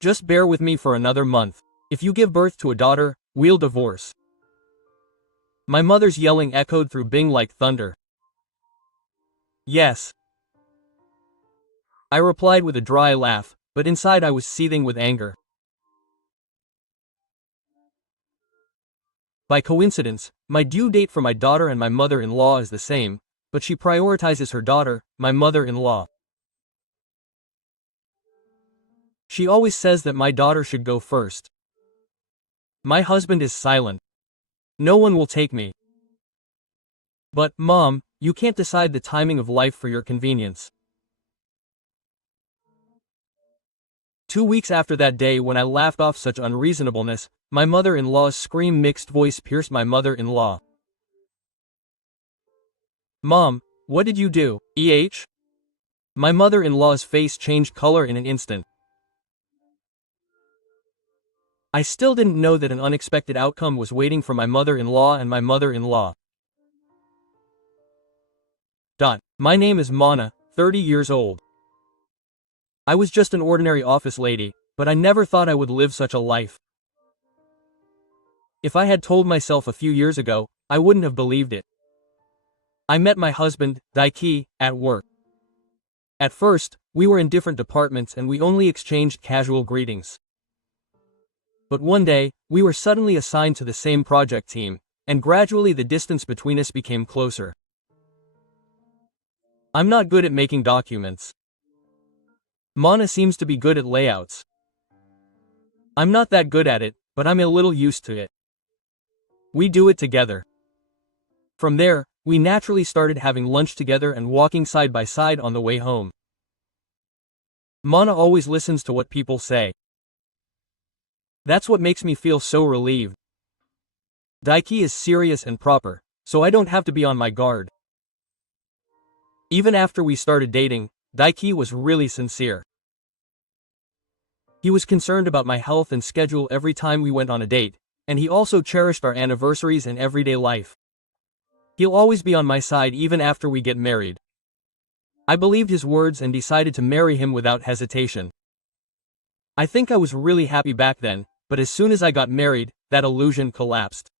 Just bear with me for another month. If you give birth to a daughter, we'll divorce. My mother's yelling echoed through Bing like thunder. Yes. I replied with a dry laugh, but inside I was seething with anger. By coincidence, my due date for my daughter and my mother-in-law is the same, but she prioritizes her daughter, my mother-in-law. She always says that my daughter should go first. My husband is silent. No one will take me. But, Mom, you can't decide the timing of life for your convenience. 2 weeks after that day when I laughed off such unreasonableness, my mother-in-law's scream mixed voice pierced my mother-in-law. Mom, what did you do, eh? My mother-in-law's face changed color in an instant. I still didn't know that an unexpected outcome was waiting for my mother-in-law and my mother-in-law. My name is Mana, 30 years old. I was just an ordinary office lady, but I never thought I would live such a life. If I had told myself a few years ago, I wouldn't have believed it. I met my husband, Daiki, at work. At first, we were in different departments and we only exchanged casual greetings. But one day, we were suddenly assigned to the same project team, and gradually the distance between us became closer. I'm not good at making documents. Mana seems to be good at layouts. I'm not that good at it, but I'm a little used to it. We do it together. From there, we naturally started having lunch together and walking side by side on the way home. Mana always listens to what people say. That's what makes me feel so relieved. Daiki is serious and proper, so I don't have to be on my guard. Even after we started dating, Daiki was really sincere. He was concerned about my health and schedule every time we went on a date, and he also cherished our anniversaries and everyday life. He'll always be on my side even after we get married. I believed his words and decided to marry him without hesitation. I think I was really happy back then, but as soon as I got married, that illusion collapsed.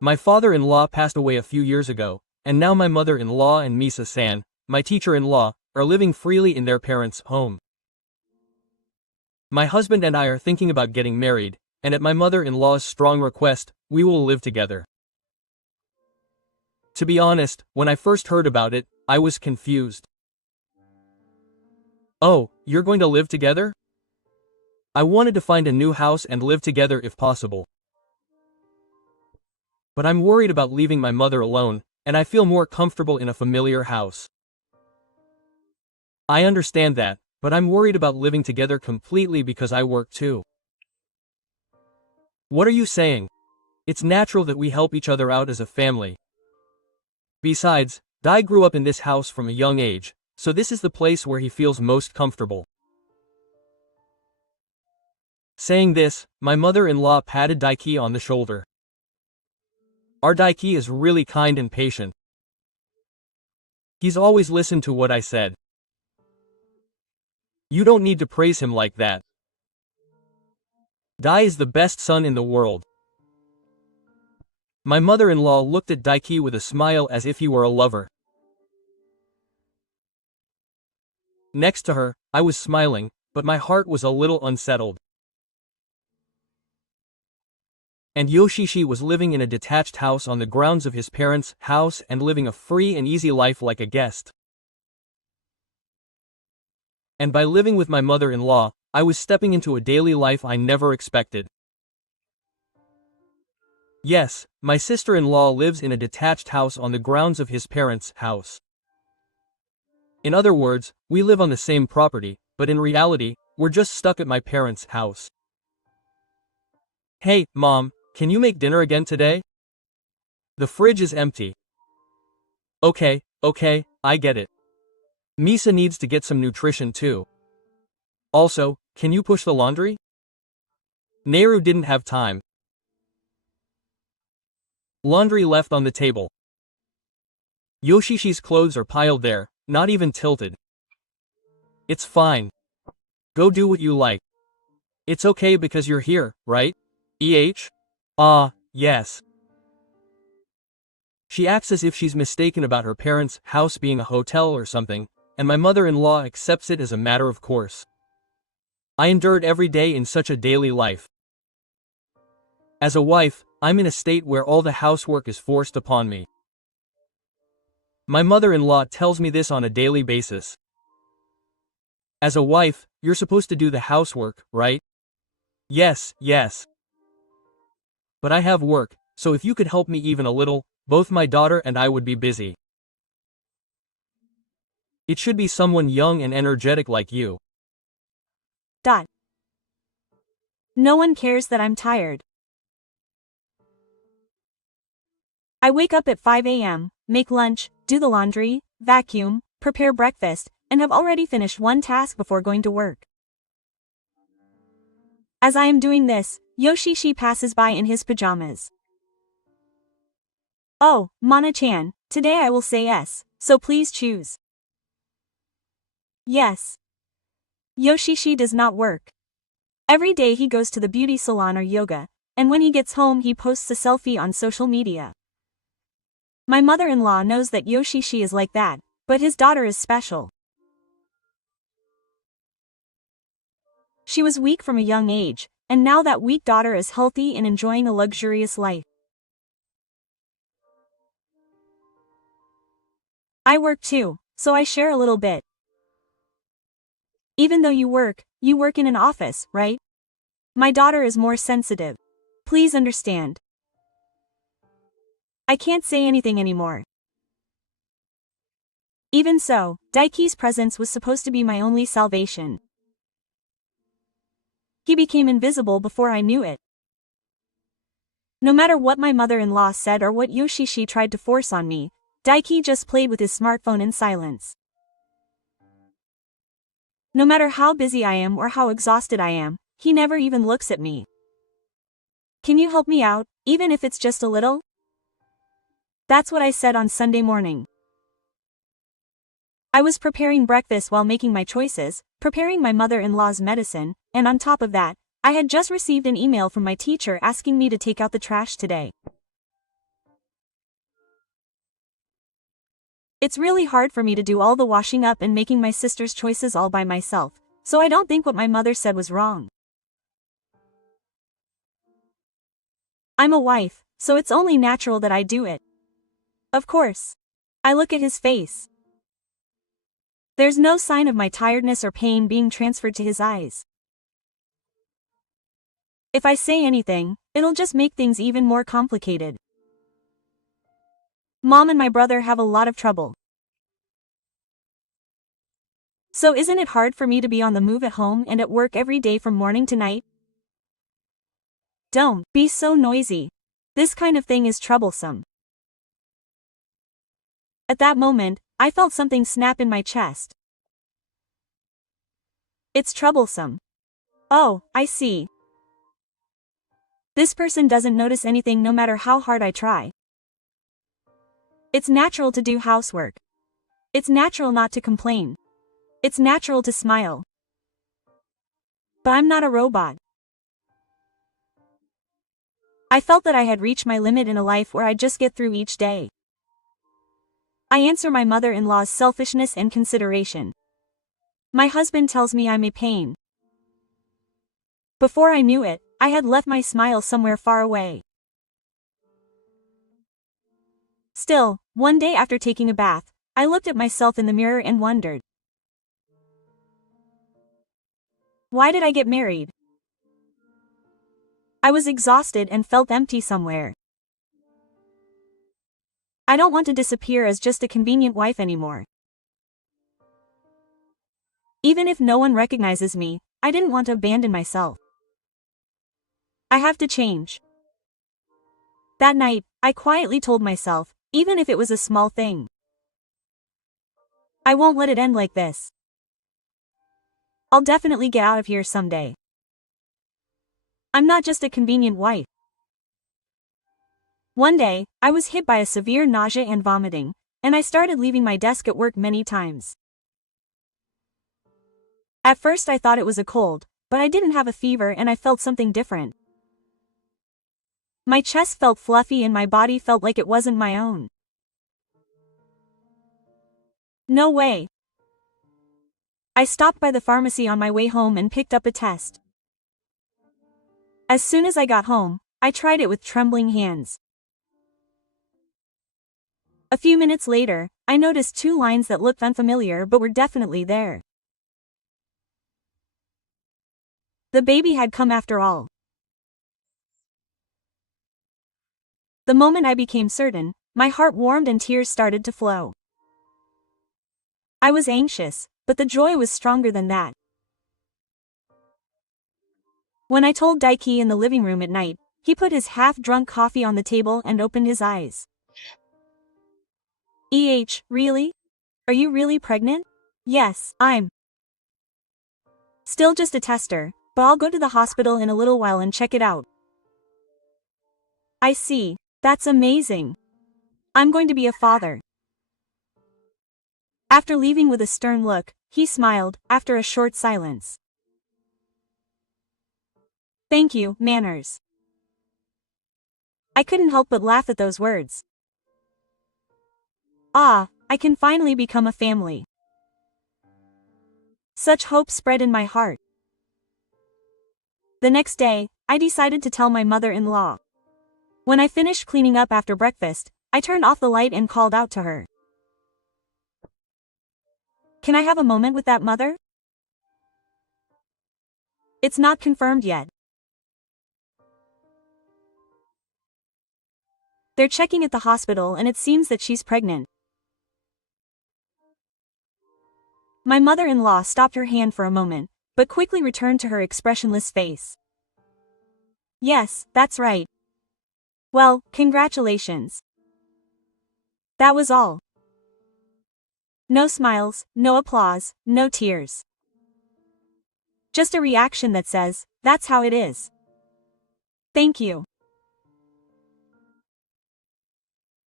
My father-in-law passed away a few years ago, and now my mother-in-law and Misa-san, my teacher-in-law, are living freely in their parents' home. My husband and I are thinking about getting married, and at my mother-in-law's strong request, we will live together. To be honest, when I first heard about it, I was confused. Oh, you're going to live together? I wanted to find a new house and live together if possible. But I'm worried about leaving my mother alone, and I feel more comfortable in a familiar house. I understand that, but I'm worried about living together completely because I work too. What are you saying? It's natural that we help each other out as a family. Besides, Dai grew up in this house from a young age, so this is the place where he feels most comfortable. Saying this, my mother-in-law patted Daiki on the shoulder. Our Daiki is really kind and patient. He's always listened to what I said. You don't need to praise him like that. Dai is the best son in the world. My mother-in-law looked at Daiki with a smile as if he were a lover. Next to her, I was smiling, but my heart was a little unsettled. And Yoshishi was living in a detached house on the grounds of his parents' house and living a free and easy life like a guest. And by living with my mother-in-law, I was stepping into a daily life I never expected. Yes, my sister-in-law lives in a detached house on the grounds of his parents' house. In other words, we live on the same property, but in reality, we're just stuck at my parents' house. Hey, Mom, can you make dinner again today? The fridge is empty. Okay, I get it. Misa needs to get some nutrition too. Also, can you push the laundry? Nehru didn't have time. Laundry left on the table. Yoshishi's clothes are piled there, not even tilted. It's fine. Go do what you like. It's okay because you're here, right? Yes. She acts as if she's mistaken about her parents' house being a hotel or something, and my mother-in-law accepts it as a matter of course. I endured every day in such a daily life. As a wife, I'm in a state where all the housework is forced upon me. My mother-in-law tells me this on a daily basis. As a wife, you're supposed to do the housework, right? Yes. But I have work, so if you could help me even a little, both my daughter and I would be busy. It should be someone young and energetic like you. No one cares that I'm tired. I wake up at 5 a.m., make lunch, do the laundry, vacuum, prepare breakfast, and have already finished one task before going to work. As I am doing this, Yoshishi passes by in his pajamas. Oh, Mana-chan, today I will say yes, so please choose. Yes. Yoshishi does not work. Every day he goes to the beauty salon or yoga, and when he gets home he posts a selfie on social media. My mother-in-law knows that Yoshishi is like that, but his daughter is special. She was weak from a young age, and now that weak daughter is healthy and enjoying a luxurious life. I work too, so I share a little bit. Even though you work in an office, right? My daughter is more sensitive. Please understand. I can't say anything anymore. Even so, Daiki's presence was supposed to be my only salvation. He became invisible before I knew it. No matter what my mother-in-law said or what Yoshishi tried to force on me, Daiki just played with his smartphone in silence. No matter how busy I am or how exhausted I am, he never even looks at me. Can you help me out, even if it's just a little? That's what I said on Sunday morning. I was preparing breakfast while making my choices, preparing my mother-in-law's medicine, and on top of that, I had just received an email from my teacher asking me to take out the trash today. It's really hard for me to do all the washing up and making my sister's choices all by myself, so I don't think what my mother said was wrong. I'm a wife, so it's only natural that I do it. Of course. I look at his face. There's no sign of my tiredness or pain being transferred to his eyes. If I say anything, it'll just make things even more complicated. Mom and my brother have a lot of trouble. So isn't it hard for me to be on the move at home and at work every day from morning to night? Don't be so noisy. This kind of thing is troublesome. At that moment, I felt something snap in my chest. It's troublesome. Oh, I see. This person doesn't notice anything no matter how hard I try. It's natural to do housework. It's natural not to complain. It's natural to smile. But I'm not a robot. I felt that I had reached my limit in a life where I just get through each day. I answer my mother-in-law's selfishness and consideration. My husband tells me I'm a pain. Before I knew it, I had left my smile somewhere far away. Still, one day after taking a bath, I looked at myself in the mirror and wondered. Why did I get married? I was exhausted and felt empty somewhere. I don't want to disappear as just a convenient wife anymore. Even if no one recognizes me, I didn't want to abandon myself. I have to change. That night, I quietly told myself, even if it was a small thing, I won't let it end like this. I'll definitely get out of here someday. I'm not just a convenient wife. One day, I was hit by a severe nausea and vomiting, and I started leaving my desk at work many times. At first I thought it was a cold, but I didn't have a fever and I felt something different. My chest felt fluffy and my body felt like it wasn't my own. No way. I stopped by the pharmacy on my way home and picked up a test. As soon as I got home, I tried it with trembling hands. A few minutes later, I noticed 2 lines that looked unfamiliar but were definitely there. The baby had come after all. The moment I became certain, my heart warmed and tears started to flow. I was anxious, but the joy was stronger than that. When I told Daiki in the living room at night, he put his half-drunk coffee on the table and opened his eyes. Really? Are you really pregnant? Yes, I'm. Still just a tester, but I'll go to the hospital in a little while and check it out. I see. That's amazing. I'm going to be a father. After leaving with a stern look, he smiled, after a short silence. Thank you, manners. I couldn't help but laugh at those words. Ah, I can finally become a family. Such hope spread in my heart. The next day, I decided to tell my mother-in-law. When I finished cleaning up after breakfast, I turned off the light and called out to her. Can I have a moment with that mother? It's not confirmed yet. They're checking at the hospital and it seems that she's pregnant. My mother-in-law stopped her hand for a moment, but quickly returned to her expressionless face. Yes, that's right. Well, congratulations. That was all. No smiles, no applause, no tears. Just a reaction that says, that's how it is. Thank you.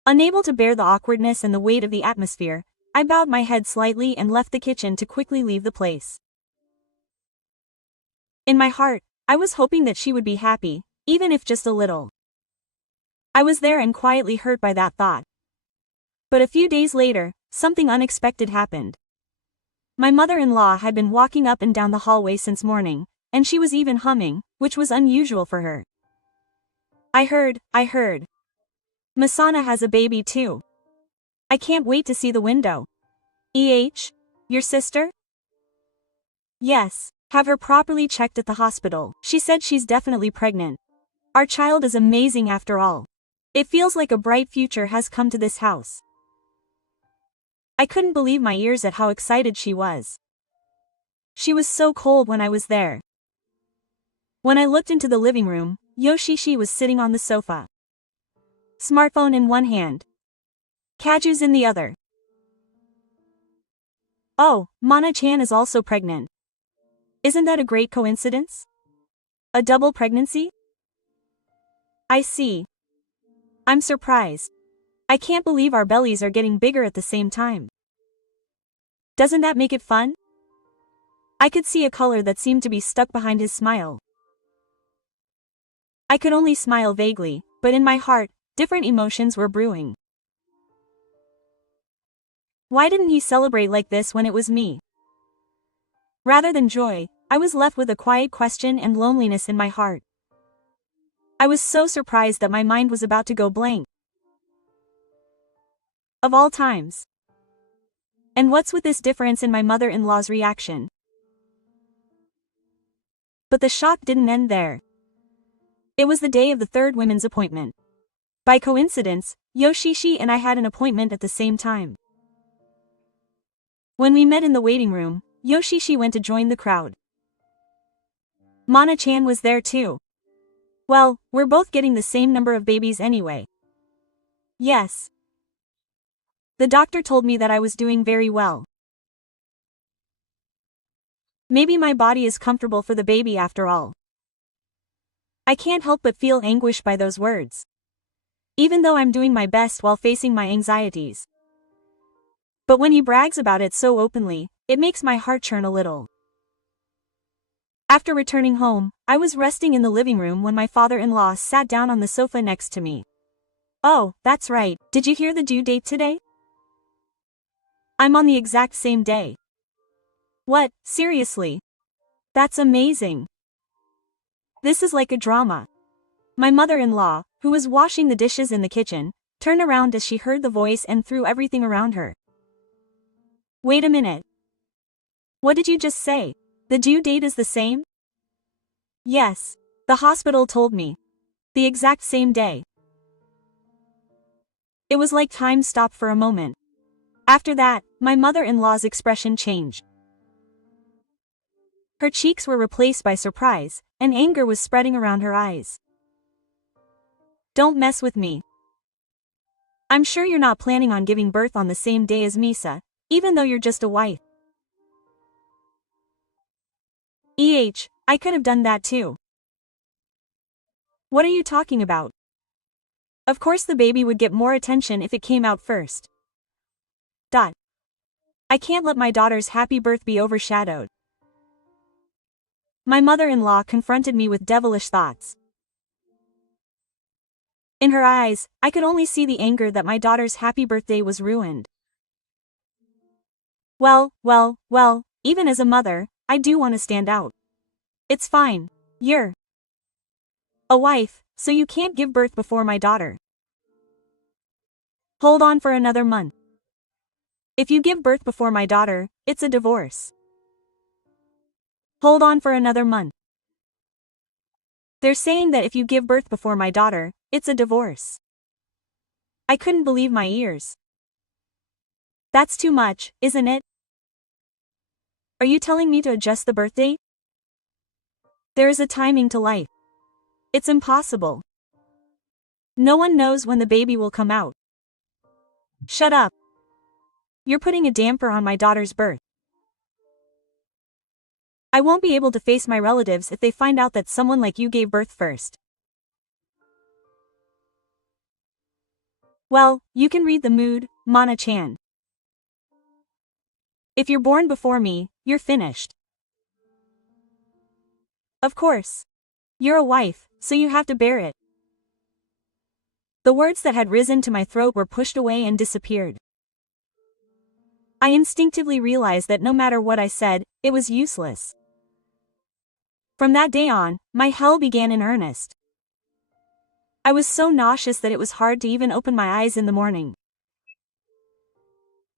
Unable to bear the awkwardness and the weight of the atmosphere, I bowed my head slightly and left the kitchen to quickly leave the place. In my heart, I was hoping that she would be happy, even if just a little. I was there and quietly hurt by that thought. But a few days later, something unexpected happened. My mother-in-law had been walking up and down the hallway since morning, and she was even humming, which was unusual for her. I heard. Masana has a baby too. I can't wait to see the window. Your sister? Yes, have her properly checked at the hospital. She said she's definitely pregnant. Our child is amazing after all. It feels like a bright future has come to this house. I couldn't believe my ears at how excited she was. She was so cold when I was there. When I looked into the living room, Yoshishi was sitting on the sofa. Smartphone in one hand. Kaju's in the other. Oh, Mana-chan is also pregnant. Isn't that a great coincidence? A double pregnancy? I see. I'm surprised. I can't believe our bellies are getting bigger at the same time. Doesn't that make it fun? I could see a color that seemed to be stuck behind his smile. I could only smile vaguely, but in my heart, different emotions were brewing. Why didn't he celebrate like this when it was me? Rather than joy, I was left with a quiet question and loneliness in my heart. I was so surprised that my mind was about to go blank. Of all times. And what's with this difference in my mother-in-law's reaction? But the shock didn't end there. It was the day of the third women's appointment. By coincidence, Yoshishi and I had an appointment at the same time. When we met in the waiting room, Yoshishi went to join the crowd. Mana-chan was there too. Well, we're both getting the same number of babies anyway. Yes. The doctor told me that I was doing very well. Maybe my body is comfortable for the baby after all. I can't help but feel anguish by those words. Even though I'm doing my best while facing my anxieties. But when he brags about it so openly, it makes my heart churn a little. After returning home, I was resting in the living room when my father-in-law sat down on the sofa next to me. "Oh, that's right, did you hear the due date today? I'm on the exact same day." "What, seriously? That's amazing. This is like a drama." My mother-in-law, who was washing the dishes in the kitchen, turned around as she heard the voice and threw everything around her. "Wait a minute. What did you just say? The due date is the same?" "Yes. The hospital told me. The exact same day." It was like time stopped for a moment. After that, my mother-in-law's expression changed. Her cheeks were replaced by surprise, and anger was spreading around her eyes. "Don't mess with me. I'm sure you're not planning on giving birth on the same day as Misa, even though you're just a wife." I could have done that too." "What are you talking about? Of course the baby would get more attention if it came out first. I can't let my daughter's happy birth be overshadowed." My mother-in-law confronted me with devilish thoughts. In her eyes, I could only see the anger that my daughter's happy birthday was ruined. Well, even as a mother, I do want to stand out. "It's fine. You're a wife, so you can't give birth before my daughter. Hold on for another month. If you give birth before my daughter, it's a divorce. Hold on for another month. They're saying that if you give birth before my daughter, it's a divorce." I couldn't believe my ears. "That's too much, isn't it? Are you telling me to adjust the birth date? There is a timing to life. It's impossible. No one knows when the baby will come out." "Shut up. You're putting a damper on my daughter's birth. I won't be able to face my relatives if they find out that someone like you gave birth first." "Well, you can read the mood, Mana-chan. If you're born before me, you're finished. Of course. You're a wife, so you have to bear it." The words that had risen to my throat were pushed away and disappeared. I instinctively realized that no matter what I said, it was useless. From that day on, my hell began in earnest. I was so nauseous that it was hard to even open my eyes in the morning.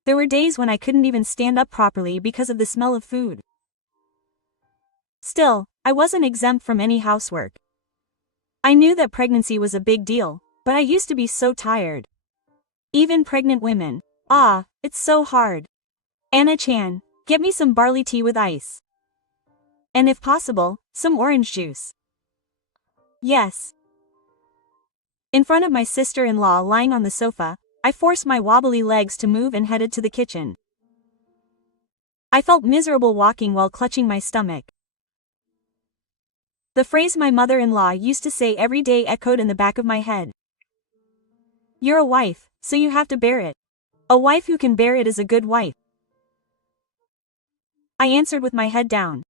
There were days when I couldn't even stand up properly because of the smell of food. Still, I wasn't exempt from any housework. I knew that pregnancy was a big deal, but I used to be so tired. Even pregnant women. It's so hard. "Anna-chan, get me some barley tea with ice. And if possible, some orange juice." "Yes." In front of my sister-in-law lying on the sofa, I forced my wobbly legs to move and headed to the kitchen. I felt miserable walking while clutching my stomach. The phrase my mother-in-law used to say every day echoed in the back of my head. "You're a wife, so you have to bear it. A wife who can bear it is a good wife." I answered with my head down.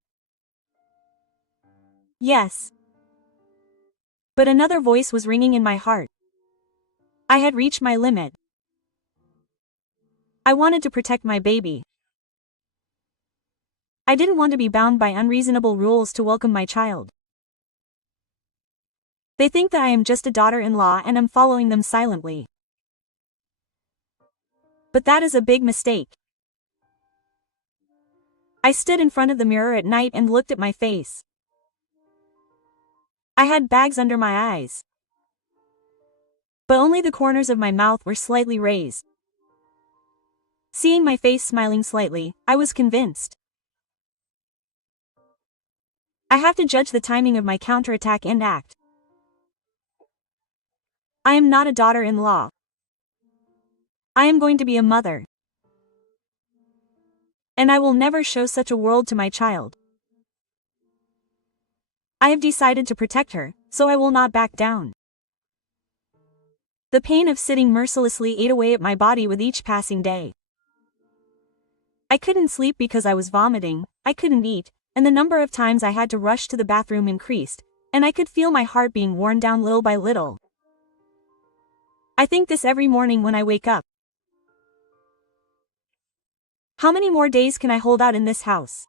"Yes." But another voice was ringing in my heart. I had reached my limit. I wanted to protect my baby. I didn't want to be bound by unreasonable rules to welcome my child. They think that I am just a daughter-in-law and am following them silently. But that is a big mistake. I stood in front of the mirror at night and looked at my face. I had bags under my eyes. But only the corners of my mouth were slightly raised. Seeing my face smiling slightly, I was convinced. I have to judge the timing of my counterattack and act. I am not a daughter-in-law. I am going to be a mother. And I will never show such a world to my child. I have decided to protect her, so I will not back down. The pain of sitting mercilessly ate away at my body with each passing day. I couldn't sleep because I was vomiting, I couldn't eat, and the number of times I had to rush to the bathroom increased, and I could feel my heart being worn down little by little. I think this every morning when I wake up. How many more days can I hold out in this house?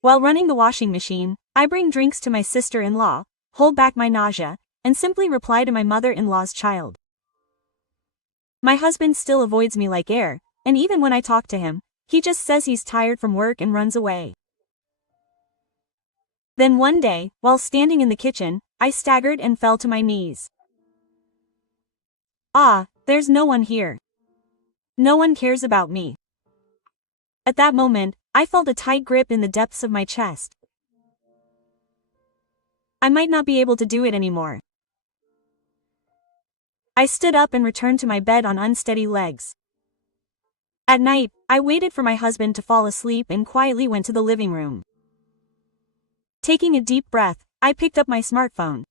While running the washing machine, I bring drinks to my sister-in-law, hold back my nausea, and simply reply to my mother-in-law's child. My husband still avoids me like air, and even when I talk to him, he just says he's tired from work and runs away. Then one day, while standing in the kitchen, I staggered and fell to my knees. Ah, there's no one here. No one cares about me. At that moment, I felt a tight grip in the depths of my chest. I might not be able to do it anymore. I stood up and returned to my bed on unsteady legs. At night, I waited for my husband to fall asleep and quietly went to the living room. Taking a deep breath, I picked up my smartphone.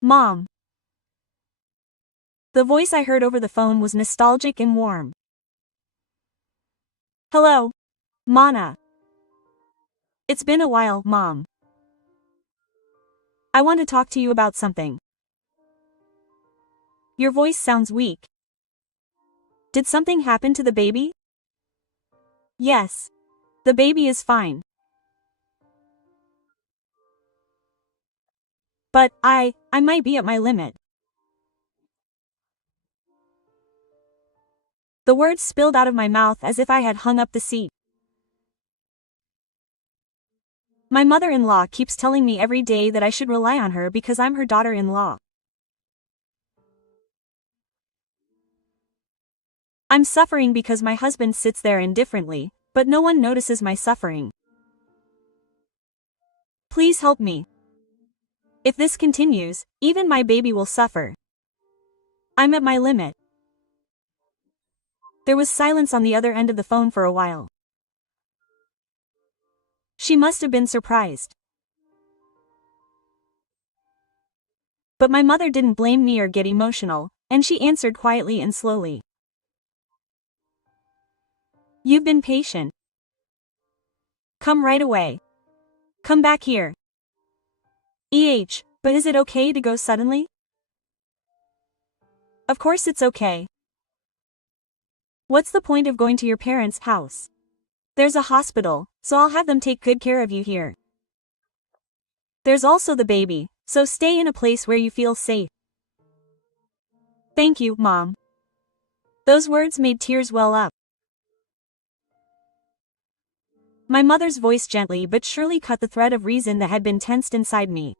Mom. The voice I heard over the phone was nostalgic and warm. Hello, Mana. It's been a while, Mom. I want to talk to you about something. Your voice sounds weak. Did something happen to the baby? Yes. The baby is fine. But I might be at my limit. The words spilled out of my mouth as if I had hung up the seat. My mother-in-law keeps telling me every day that I should rely on her because I'm her daughter-in-law. I'm suffering because my husband sits there indifferently, but no one notices my suffering. Please help me. If this continues, even my baby will suffer. I'm at my limit. There was silence on the other end of the phone for a while. She must have been surprised. But my mother didn't blame me or get emotional, and she answered quietly and slowly. You've been patient. Come right away. Come back here. But is it okay to go suddenly? Of course it's okay. What's the point of going to your parents' house? There's a hospital, so I'll have them take good care of you here. There's also the baby, so stay in a place where you feel safe. Thank you, Mom. Those words made tears well up. My mother's voice gently but surely cut the thread of reason that had been tensed inside me.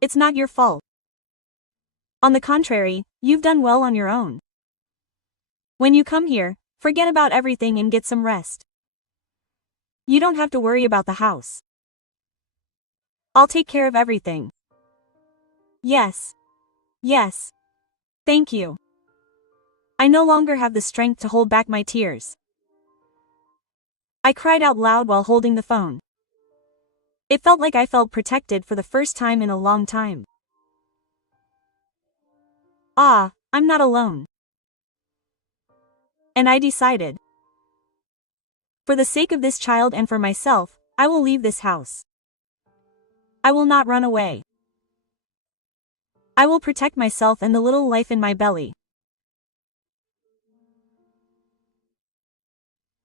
It's not your fault. On the contrary, you've done well on your own. When you come here, forget about everything and get some rest. You don't have to worry about the house. I'll take care of everything. Yes. Yes. Thank you. I no longer have the strength to hold back my tears. I cried out loud while holding the phone. It felt like I felt protected for the first time in a long time. Ah, I'm not alone. And I decided. For the sake of this child and for myself, I will leave this house. I will not run away. I will protect myself and the little life in my belly.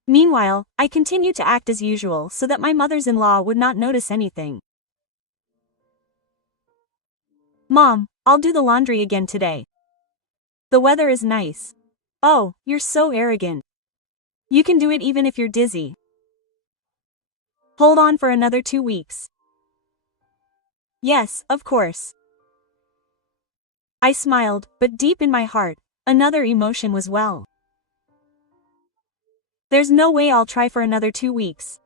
Meanwhile, I continued to act as usual so that my mother-in-law would not notice anything. Mom, I'll do the laundry again today. The weather is nice. Oh, you're so arrogant. You can do it even if you're dizzy. Hold on for another 2 weeks. Yes, of course. I smiled, but deep in my heart, another emotion was well. There's no way I'll try for another 2 weeks.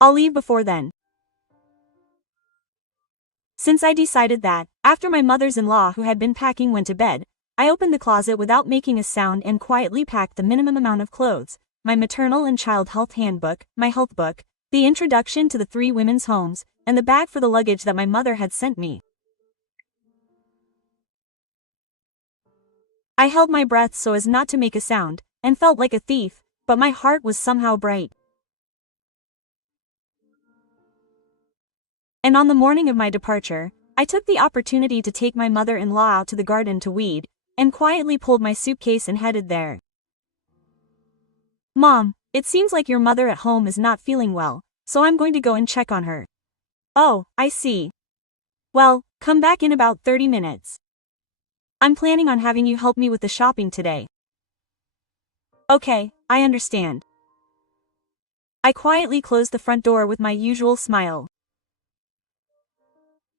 I'll leave before then. Since I decided that, after my mother-in-law who had been packing went to bed, I opened the closet without making a sound and quietly packed the minimum amount of clothes, my maternal and child health handbook, my health book, the introduction to the 3 women's homes, and the bag for the luggage that my mother had sent me. I held my breath so as not to make a sound, and felt like a thief, but my heart was somehow bright. And on the morning of my departure, I took the opportunity to take my mother-in-law out to the garden to weed, and quietly pulled my suitcase and headed there. Mom, it seems like your mother at home is not feeling well, so I'm going to go and check on her. Oh, I see. Well, come back in about 30 minutes. I'm planning on having you help me with the shopping today. Okay, I understand. I quietly closed the front door with my usual smile.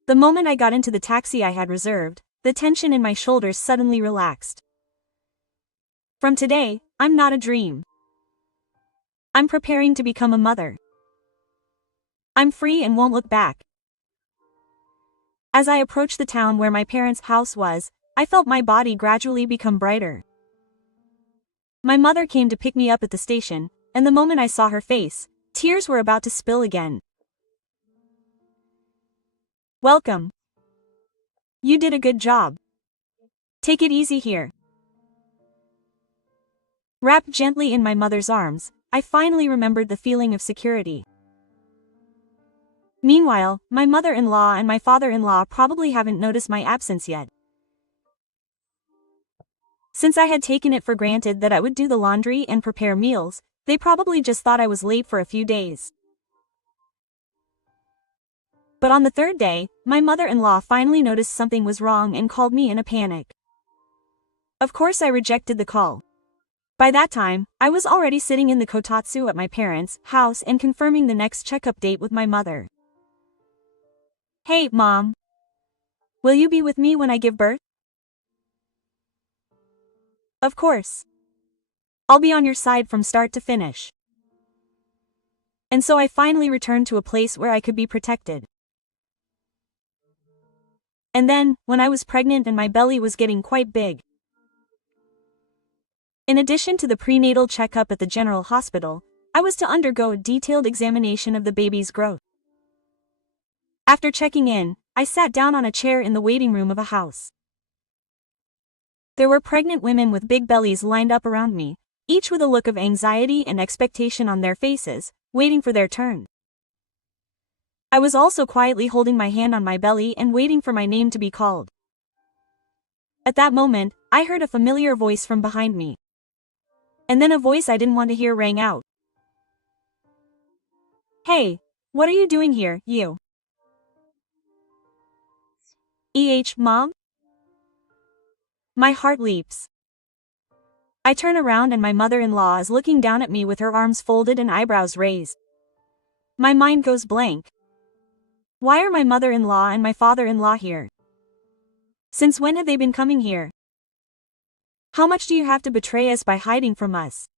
The moment I got into the taxi I had reserved, the tension in my shoulders suddenly relaxed. From today, I'm not a dream. I'm preparing to become a mother. I'm free and won't look back. As I approached the town where my parents' house was, I felt my body gradually become brighter. My mother came to pick me up at the station, and the moment I saw her face, tears were about to spill again. Welcome. You did a good job. Take it easy here. Wrapped gently in my mother's arms, I finally remembered the feeling of security. Meanwhile, my mother-in-law and my father-in-law probably haven't noticed my absence yet. Since I had taken it for granted that I would do the laundry and prepare meals, they probably just thought I was late for a few days. But on the third day, my mother-in-law finally noticed something was wrong and called me in a panic. Of course I rejected the call. By that time, I was already sitting in the kotatsu at my parents' house and confirming the next checkup date with my mother. Hey, Mom. Will you be with me when I give birth? Of course. I'll be on your side from start to finish. And so I finally returned to a place where I could be protected. And then, when I was pregnant and my belly was getting quite big. In addition to the prenatal checkup at the general hospital, I was to undergo a detailed examination of the baby's growth. After checking in, I sat down on a chair in the waiting room of a house. There were pregnant women with big bellies lined up around me, each with a look of anxiety and expectation on their faces, waiting for their turn. I was also quietly holding my hand on my belly and waiting for my name to be called. At that moment, I heard a familiar voice from behind me. And then a voice I didn't want to hear rang out. Hey, what are you doing here, you? Mom? My heart leaps. I turn around and my mother-in-law is looking down at me with her arms folded and eyebrows raised. My mind goes blank. Why are my mother-in-law and my father-in-law here? Since when have they been coming here? How much do you have to betray us by hiding from us?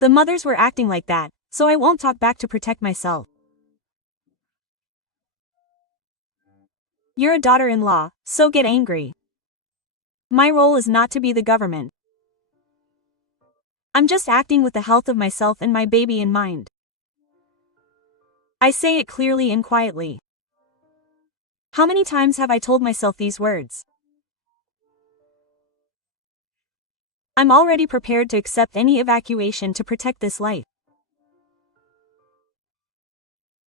The mothers were acting like that, so I won't talk back to protect myself. You're a daughter-in-law, so get angry. My role is not to be the government. I'm just acting with the health of myself and my baby in mind. I say it clearly and quietly. How many times have I told myself these words? I'm already prepared to accept any evacuation to protect this life.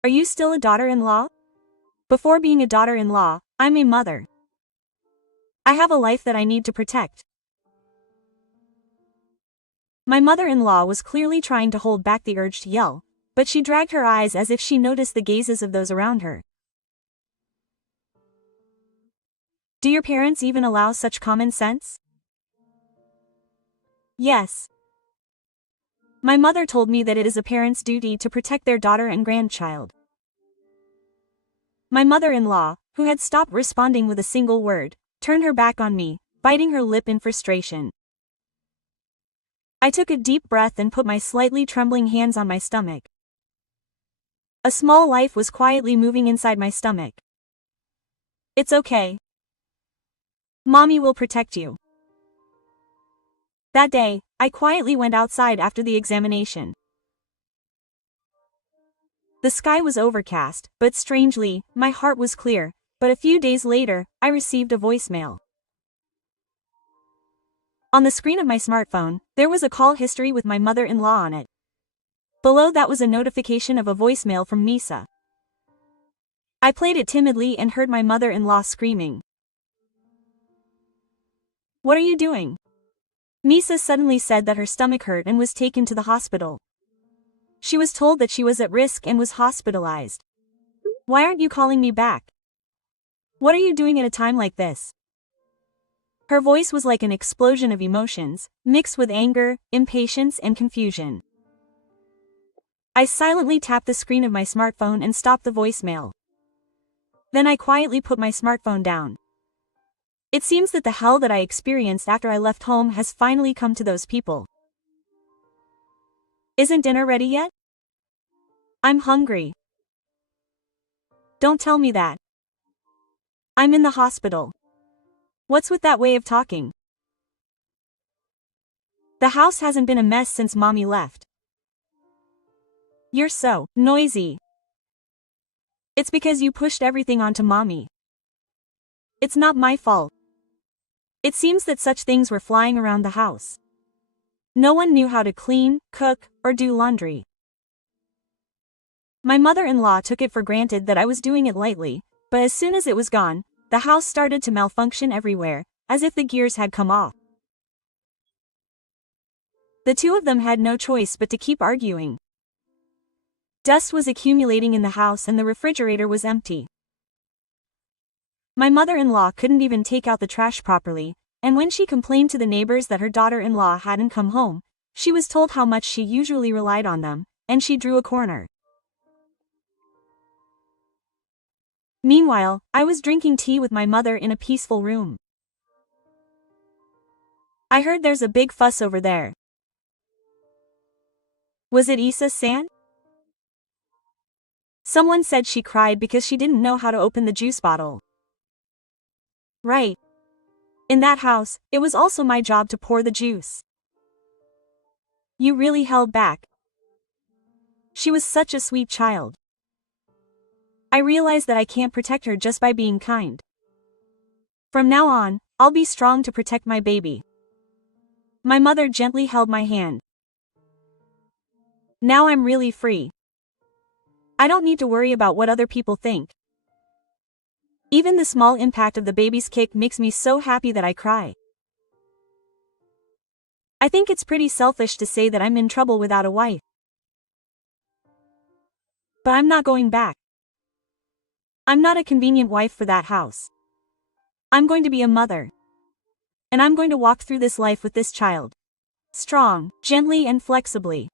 Are you still a daughter-in-law? Before being a daughter-in-law, I'm a mother. I have a life that I need to protect. My mother-in-law was clearly trying to hold back the urge to yell, but she dragged her eyes as if she noticed the gazes of those around her. Do your parents even allow such common sense? Yes. My mother told me that it is a parent's duty to protect their daughter and grandchild. My mother-in-law, who had stopped responding with a single word, turned her back on me, biting her lip in frustration. I took a deep breath and put my slightly trembling hands on my stomach. A small life was quietly moving inside my stomach. It's okay. Mommy will protect you. That day, I quietly went outside after the examination. The sky was overcast, but strangely, my heart was clear, but a few days later, I received a voicemail. On the screen of my smartphone, there was a call history with my mother-in-law on it. Below that was a notification of a voicemail from Misa. I played it timidly and heard my mother-in-law screaming. "What are you doing?" Misa suddenly said that her stomach hurt and was taken to the hospital. She was told that she was at risk and was hospitalized. "Why aren't you calling me back? What are you doing at a time like this?" Her voice was like an explosion of emotions, mixed with anger, impatience, and confusion. I silently tapped the screen of my smartphone and stopped the voicemail. Then I quietly put my smartphone down. It seems that the hell that I experienced after I left home has finally come to those people. "Isn't dinner ready yet? I'm hungry." "Don't tell me that. I'm in the hospital." What's with that way of talking? "The house hasn't been a mess since Mommy left." "You're so noisy." "It's because you pushed everything onto Mommy." "It's not my fault." It seems that such things were flying around the house. No one knew how to clean, cook, or do laundry. My mother-in-law took it for granted that I was doing it lightly, but as soon as it was gone, the house started to malfunction everywhere, as if the gears had come off. The two of them had no choice but to keep arguing. Dust was accumulating in the house and the refrigerator was empty. My mother-in-law couldn't even take out the trash properly, and when she complained to the neighbors that her daughter-in-law hadn't come home, she was told how much she usually relied on them, and she drew a corner. Meanwhile, I was drinking tea with my mother in a peaceful room. "I heard there's a big fuss over there. Was it Isa-san?" Someone said she cried because she didn't know how to open the juice bottle. Right. In that house, it was also my job to pour the juice. You really held back. She was such a sweet child. I realize that I can't protect her just by being kind. From now on, I'll be strong to protect my baby. My mother gently held my hand. Now I'm really free. I don't need to worry about what other people think. Even the small impact of the baby's kick makes me so happy that I cry. I think it's pretty selfish to say that I'm in trouble without a wife. But I'm not going back. I'm not a convenient wife for that house. I'm going to be a mother. And I'm going to walk through this life with this child. Strong, gently and flexibly.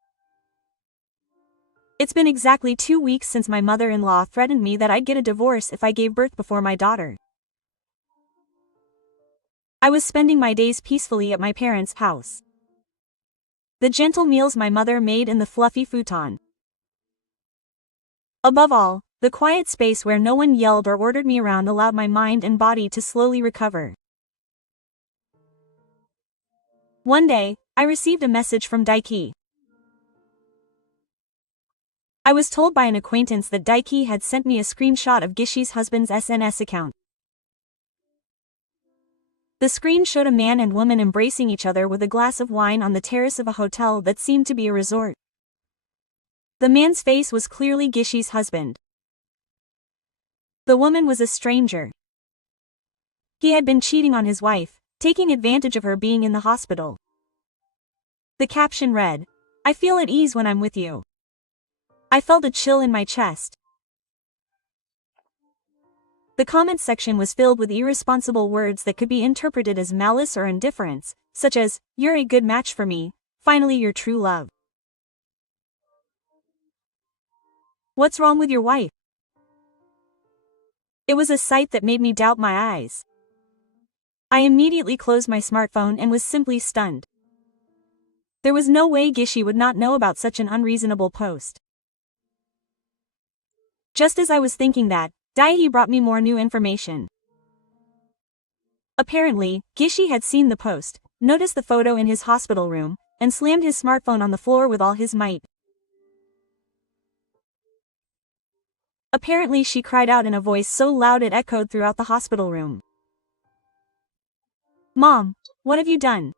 It's been exactly 2 weeks since my mother-in-law threatened me that I'd get a divorce if I gave birth before my daughter. I was spending my days peacefully at my parents' house. The gentle meals my mother made in the fluffy futon. Above all, the quiet space where no one yelled or ordered me around allowed my mind and body to slowly recover. One day, I received a message from Daiki. I was told by an acquaintance that Daiki had sent me a screenshot of Gishi's husband's SNS account. The screen showed a man and woman embracing each other with a glass of wine on the terrace of a hotel that seemed to be a resort. The man's face was clearly Gishi's husband. The woman was a stranger. He had been cheating on his wife, taking advantage of her being in the hospital. The caption read, "I feel at ease when I'm with you." I felt a chill in my chest. The comment section was filled with irresponsible words that could be interpreted as malice or indifference, such as, "You're a good match for me, finally your true love." What's wrong with your wife? It was a sight that made me doubt my eyes. I immediately closed my smartphone and was simply stunned. There was no way Gishi would not know about such an unreasonable post. Just as I was thinking that, Daihi brought me more new information. Apparently, Gishi had seen the post, noticed the photo in his hospital room, and slammed his smartphone on the floor with all his might. Apparently she cried out in a voice so loud it echoed throughout the hospital room. "Mom, what have you done?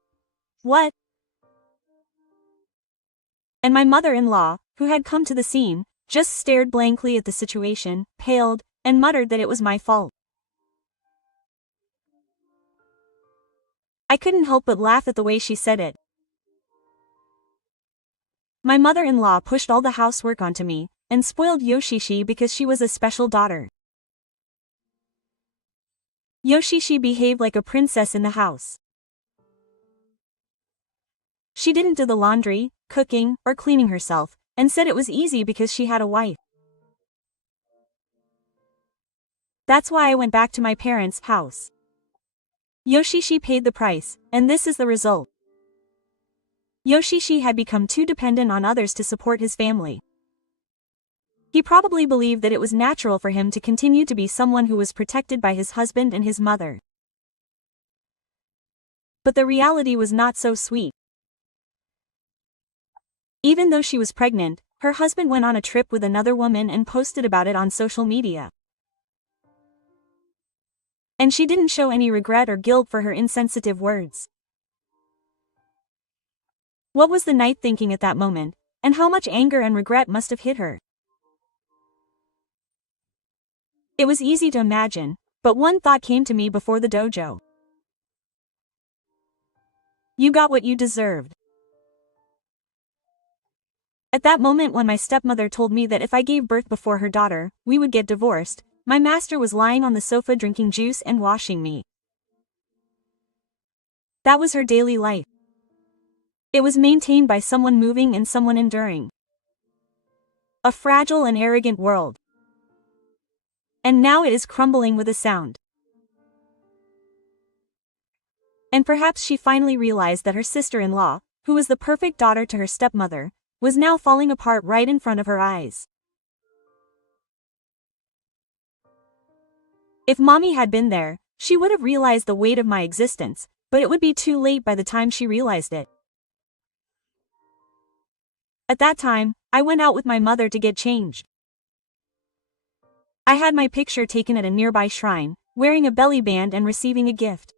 What?" And my mother-in-law, who had come to the scene, just stared blankly at the situation, paled, and muttered that it was my fault. I couldn't help but laugh at the way she said it. My mother-in-law pushed all the housework onto me, and spoiled Yoshishi because she was a special daughter. Yoshishi behaved like a princess in the house. She didn't do the laundry, cooking, or cleaning herself, and said it was easy because she had a wife. That's why I went back to my parents' house. Yoshishi paid the price, and this is the result. Yoshishi had become too dependent on others to support his family. He probably believed that it was natural for him to continue to be someone who was protected by his husband and his mother. But the reality was not so sweet. Even though she was pregnant, her husband went on a trip with another woman and posted about it on social media. And she didn't show any regret or guilt for her insensitive words. What was the knight thinking at that moment, and how much anger and regret must have hit her? It was easy to imagine, but one thought came to me before the dojo. You got what you deserved. At that moment when my stepmother told me that if I gave birth before her daughter, we would get divorced, my master was lying on the sofa drinking juice and washing me. That was her daily life. It was maintained by someone moving and someone enduring. A fragile and arrogant world. And now it is crumbling with a sound. And perhaps she finally realized that her sister-in-law, who was the perfect daughter to her stepmother, was now falling apart right in front of her eyes. If mommy had been there, she would have realized the weight of my existence, but it would be too late by the time she realized it. At that time, I went out with my mother to get changed. I had my picture taken at a nearby shrine, wearing a belly band and receiving a gift.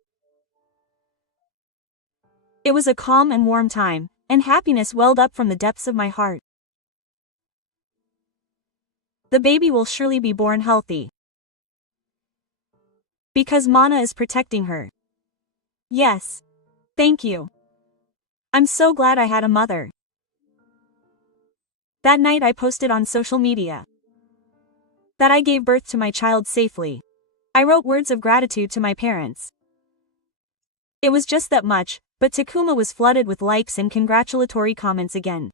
It was a calm and warm time, and happiness welled up from the depths of my heart. The baby will surely be born healthy. Because Mana is protecting her. Yes. Thank you. I'm so glad I had a mother. That night I posted on social media that I gave birth to my child safely. I wrote words of gratitude to my parents. It was just that much, but Takuma was flooded with likes and congratulatory comments again.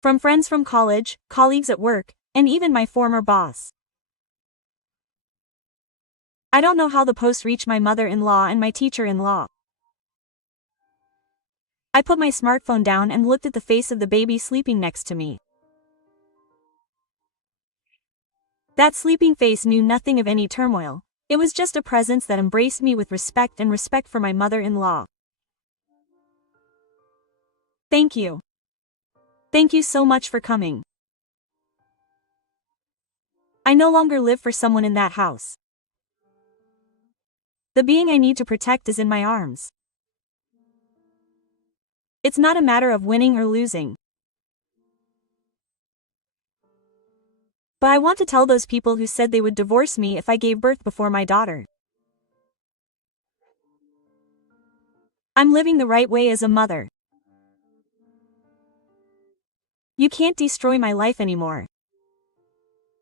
From friends from college, colleagues at work, and even my former boss. I don't know how the post reached my mother-in-law and my teacher-in-law. I put my smartphone down and looked at the face of the baby sleeping next to me. That sleeping face knew nothing of any turmoil. It was just a presence that embraced me with respect and respect for my mother-in-law. Thank you. Thank you so much for coming. I no longer live for someone in that house. The being I need to protect is in my arms. It's not a matter of winning or losing. But I want to tell those people who said they would divorce me if I gave birth before my daughter. I'm living the right way as a mother. You can't destroy my life anymore.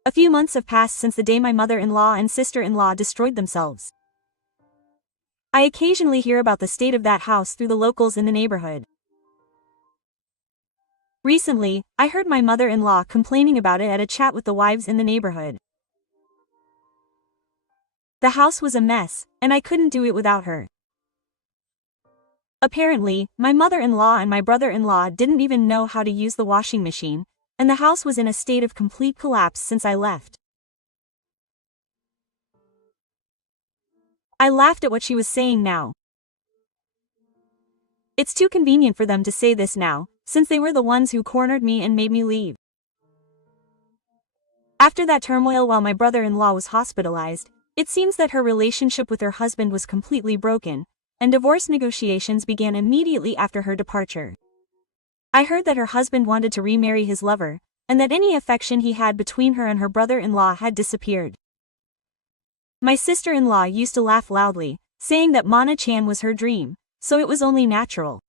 A few months have passed since the day my mother-in-law and sister-in-law destroyed themselves. I occasionally hear about the state of that house through the locals in the neighborhood. Recently, I heard my mother-in-law complaining about it at a chat with the wives in the neighborhood. The house was a mess, and I couldn't do it without her. Apparently, my mother-in-law and my brother-in-law didn't even know how to use the washing machine, and the house was in a state of complete collapse since I left. I laughed at what she was saying now. It's too convenient for them to say this now, since they were the ones who cornered me and made me leave. After that turmoil while my brother-in-law was hospitalized, it seems that her relationship with her husband was completely broken, and divorce negotiations began immediately after her departure. I heard that her husband wanted to remarry his lover, and that any affection he had between her and her brother-in-law had disappeared. My sister-in-law used to laugh loudly, saying that Mana-chan was her dream, so it was only natural.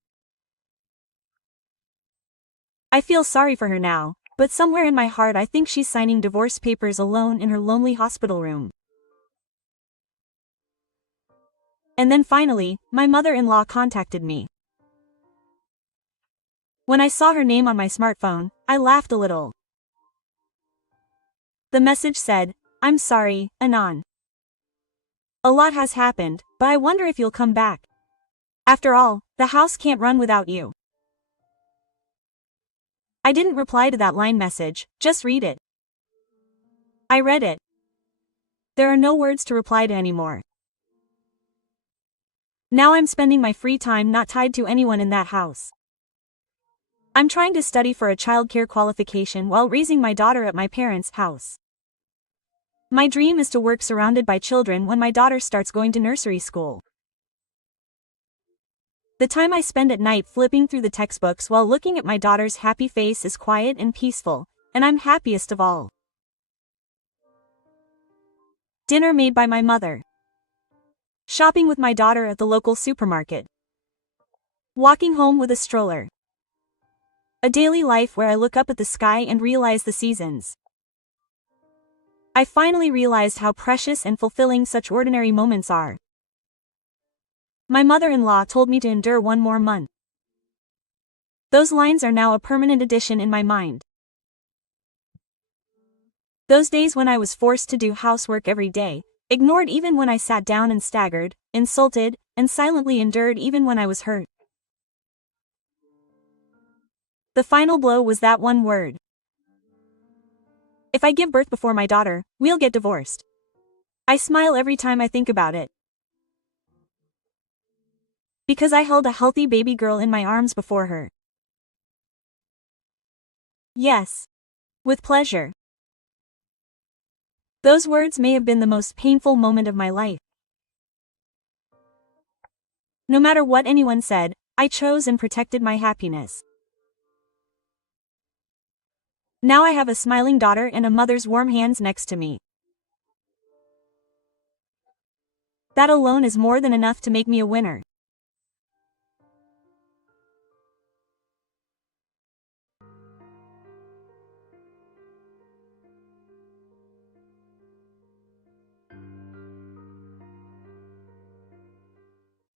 I feel sorry for her now, but somewhere in my heart I think she's signing divorce papers alone in her lonely hospital room. And then finally, my mother-in-law contacted me. When I saw her name on my smartphone, I laughed a little. The message said, "I'm sorry, Anon. A lot has happened, but I wonder if you'll come back. After all, the house can't run without you." I didn't reply to that line message, just read it. I read it. There are no words to reply to anymore. Now I'm spending my free time not tied to anyone in that house. I'm trying to study for a childcare qualification while raising my daughter at my parents' house. My dream is to work surrounded by children when my daughter starts going to nursery school. The time I spend at night flipping through the textbooks while looking at my daughter's happy face is quiet and peaceful, and I'm happiest of all. Dinner made by my mother. Shopping with my daughter at the local supermarket. Walking home with a stroller. A daily life where I look up at the sky and realize the seasons. I finally realized how precious and fulfilling such ordinary moments are. My mother-in-law told me to endure one more month. Those lines are now a permanent addition in my mind. Those days when I was forced to do housework every day, ignored even when I sat down and staggered, insulted, and silently endured even when I was hurt. The final blow was that one word. If I give birth before my daughter, we'll get divorced. I smile every time I think about it. Because I held a healthy baby girl in my arms before her. Yes. With pleasure. Those words may have been the most painful moment of my life. No matter what anyone said, I chose and protected my happiness. Now I have a smiling daughter and a mother's warm hands next to me. That alone is more than enough to make me a winner.